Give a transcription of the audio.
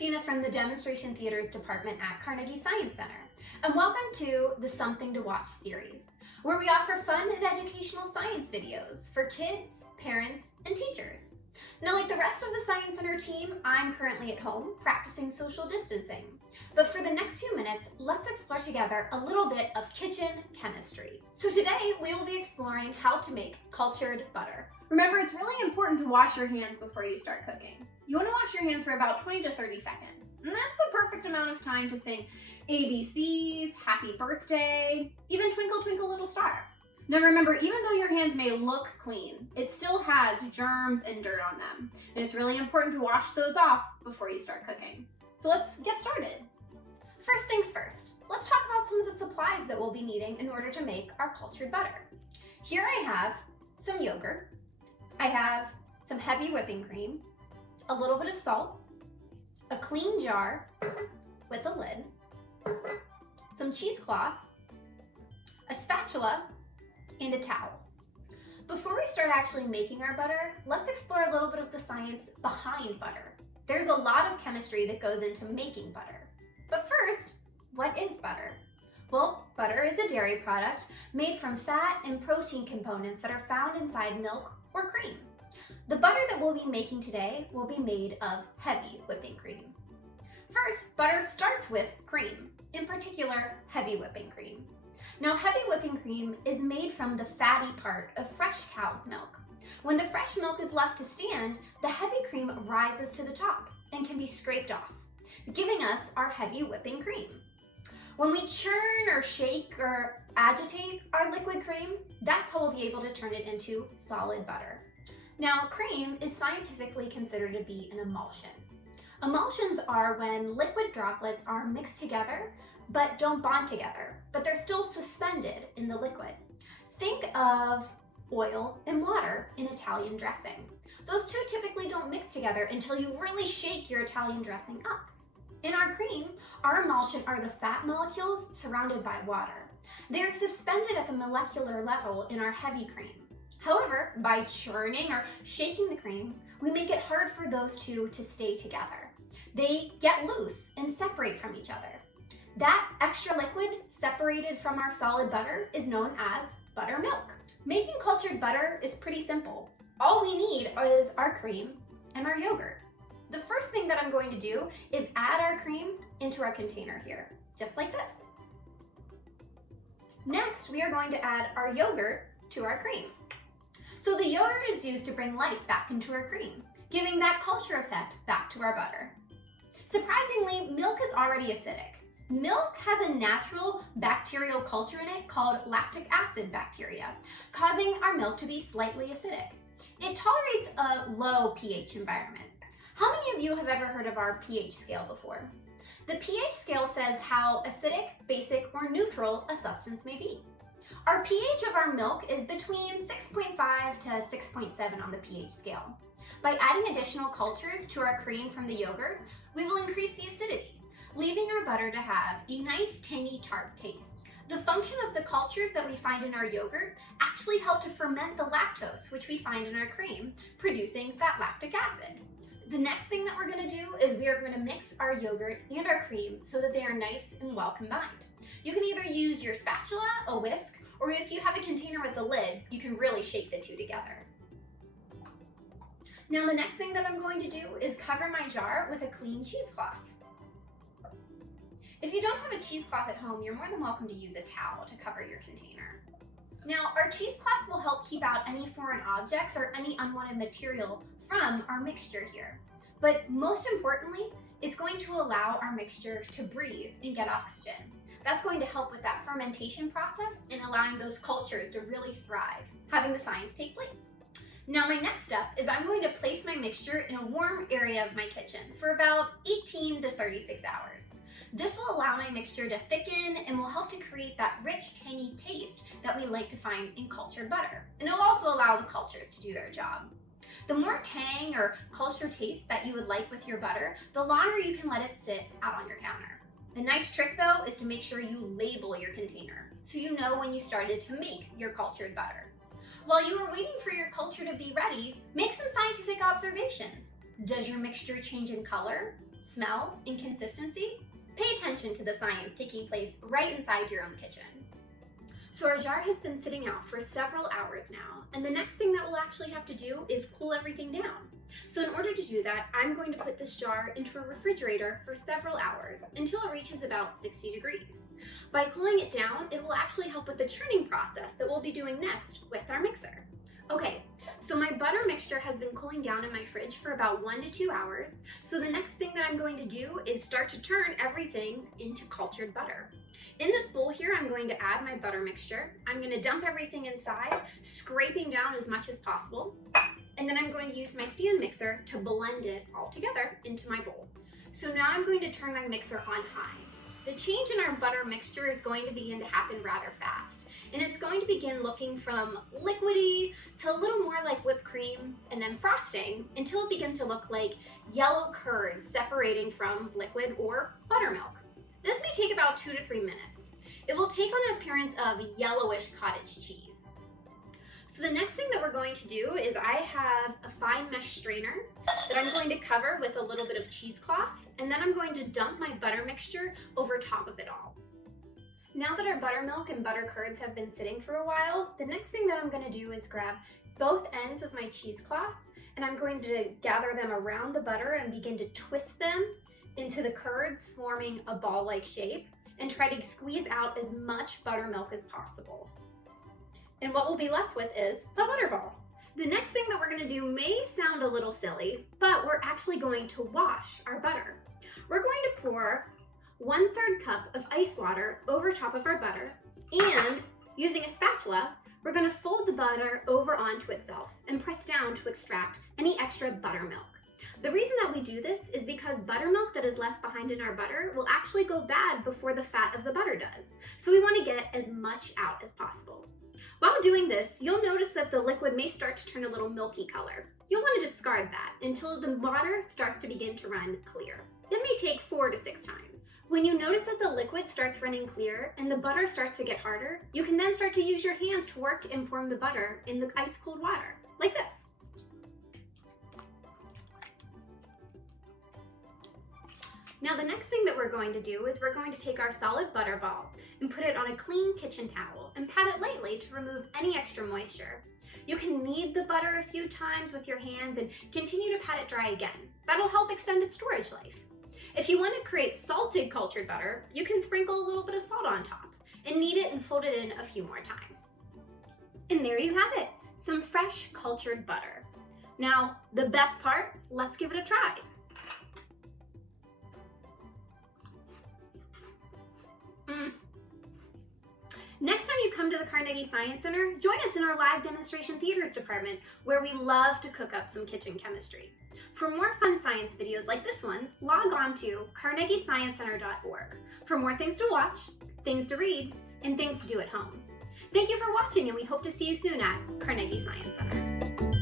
Christina from the Demonstration Theaters Department at Carnegie Science Center, and welcome to the Something to Watch series, where we offer fun and educational science videos for kids, parents, and teachers. Now, like the rest of the Science Center team, I'm currently at home practicing social distancing. But for the next few minutes, let's explore together a little bit of kitchen chemistry. So today, we will be exploring how to make cultured butter. Remember, it's really important to wash your hands before you start cooking. You want to wash your hands for about 20 to 30 seconds. And that's the perfect amount of time to sing ABCs, Happy Birthday, even Twinkle Twinkle Little Star. Now remember, even though your hands may look clean, it still has germs and dirt on them. And it's really important to wash those off before you start cooking. So let's get started. First things first, let's talk about some of the supplies that we'll be needing in order to make our cultured butter. Here I have some yogurt. I have some heavy whipping cream, a little bit of salt, a clean jar with a lid, some cheesecloth, a spatula, and a towel. Before we start actually making our butter, let's explore a little bit of the science behind butter. There's a lot of chemistry that goes into making butter. But first, what is butter? Well, butter is a dairy product made from fat and protein components that are found inside milk or cream. The butter that we'll be making today will be made of heavy whipping cream. First, butter starts with cream, in particular, heavy whipping cream. Now, heavy whipping cream is made from the fatty part of fresh cow's milk. When the fresh milk is left to stand, the heavy cream rises to the top and can be scraped off, giving us our heavy whipping cream. When we churn or shake or agitate our liquid cream, that's how we'll be able to turn it into solid butter. Now, cream is scientifically considered to be an emulsion. Emulsions are when liquid droplets are mixed together but don't bond together, but they're still suspended in the liquid. Think of oil and water in Italian dressing. Those two typically don't mix together until you really shake your Italian dressing up. In our cream, our emulsion are the fat molecules surrounded by water. They're suspended at the molecular level in our heavy cream. However, by churning or shaking the cream, we make it hard for those two to stay together. They get loose and separate from each other. That extra liquid separated from our solid butter is known as buttermilk. Making cultured butter is pretty simple. All we need is our cream and our yogurt. The first thing that I'm going to do is add our cream into our container here, just like this. Next, we are going to add our yogurt to our cream. So the yogurt is used to bring life back into our cream, giving that culture effect back to our butter. Surprisingly, milk is already acidic. Milk has a natural bacterial culture in it called lactic acid bacteria, causing our milk to be slightly acidic. It tolerates a low pH environment. How many of you have ever heard of our pH scale before? The pH scale says how acidic, basic, or neutral a substance may be. Our pH of our milk is between 6.5 to 6.7 on the pH scale. By adding additional cultures to our cream from the yogurt, we will increase the acidity, leaving our butter to have a nice tangy tart taste. The function of the cultures that we find in our yogurt actually help to ferment the lactose, which we find in our cream, producing that lactic acid. The next thing that we're going to do is we are going to mix our yogurt and our cream so that they are nice and well combined. You can either use your spatula, a whisk, or if you have a container with a lid, you can really shake the two together. Now the next thing that I'm going to do is cover my jar with a clean cheesecloth. If you don't have a cheesecloth at home, you're more than welcome to use a towel to cover your container. Now, our cheesecloth will help keep out any foreign objects or any unwanted material from our mixture here. But most importantly, it's going to allow our mixture to breathe and get oxygen. That's going to help with that fermentation process and allowing those cultures to really thrive, having the science take place. Now my next step is I'm going to place my mixture in a warm area of my kitchen for about 18 to 36 hours. This will allow my mixture to thicken and will help to create that rich, tangy taste that we like to find in cultured butter. And it will also allow the cultures to do their job. The more tang or culture taste that you would like with your butter, the longer you can let it sit out on your counter. A nice trick though is to make sure you label your container so you know when you started to make your cultured butter. While you are waiting for your culture to be ready, make some scientific observations. Does your mixture change in color? smell, and consistency, pay attention to the science taking place right inside your own kitchen. So our jar has been sitting out for several hours now, and the next thing that we'll actually have to do is cool everything down. So in order to do that, I'm going to put this jar into a refrigerator for several hours until it reaches about 60 degrees. By cooling it down, it will actually help with the churning process that we'll be doing next with our mixer. Okay, so my butter mixture has been cooling down in my fridge for about 1 to 2 hours. So the next thing that I'm going to do is start to turn everything into cultured butter. In this bowl here, I'm going to add my butter mixture. I'm going to dump everything inside, scraping down as much as possible. And then I'm going to use my stand mixer to blend it all together into my bowl. So now I'm going to turn my mixer on high. The change in our butter mixture is going to begin to happen rather fast. And it's going to begin looking from liquidy to a little more like whipped cream and then frosting until it begins to look like yellow curds separating from liquid or buttermilk. This may take about 2 to 3 minutes. It will take on an appearance of yellowish cottage cheese. So the next thing that we're going to do is I have a fine mesh strainer that I'm going to cover with a little bit of cheesecloth, and then I'm going to dump my butter mixture over top of it all. Now that our buttermilk and butter curds have been sitting for a while, the next thing that I'm going to do is grab both ends of my cheesecloth, and I'm going to gather them around the butter and begin to twist them into the curds, forming a ball-like shape, and try to squeeze out as much buttermilk as possible. And what we'll be left with is a butterball. The next thing that we're going to do may sound a little silly, but we're actually going to wash our butter. We're going to pour 1/3 cup of ice water over top of our butter, and using a spatula, we're going to fold the butter over onto itself and press down to extract any extra buttermilk. The reason that we do this is because buttermilk that is left behind in our butter will actually go bad before the fat of the butter does. So we want to get as much out as possible. While doing this, you'll notice that the liquid may start to turn a little milky color. You'll want to discard that until the water starts to begin to run clear. It may take 4 to 6 times. When you notice that the liquid starts running clear and the butter starts to get harder, you can then start to use your hands to work and form the butter in the ice cold water, like this. Now the next thing that we're going to do is we're going to take our solid butter ball and put it on a clean kitchen towel and pat it lightly to remove any extra moisture. You can knead the butter a few times with your hands and continue to pat it dry again. That'll help extend its storage life. If you want to create salted cultured butter, you can sprinkle a little bit of salt on top and knead it and fold it in a few more times. And there you have it, some fresh cultured butter. Now, the best part, let's give it a try. Next time you come to the Carnegie Science Center, join us in our live demonstration theaters department, where we love to cook up some kitchen chemistry. For more fun science videos like this one, log on to carnegiesciencecenter.org for more things to watch, things to read, and things to do at home. Thank you for watching, and we hope to see you soon at Carnegie Science Center.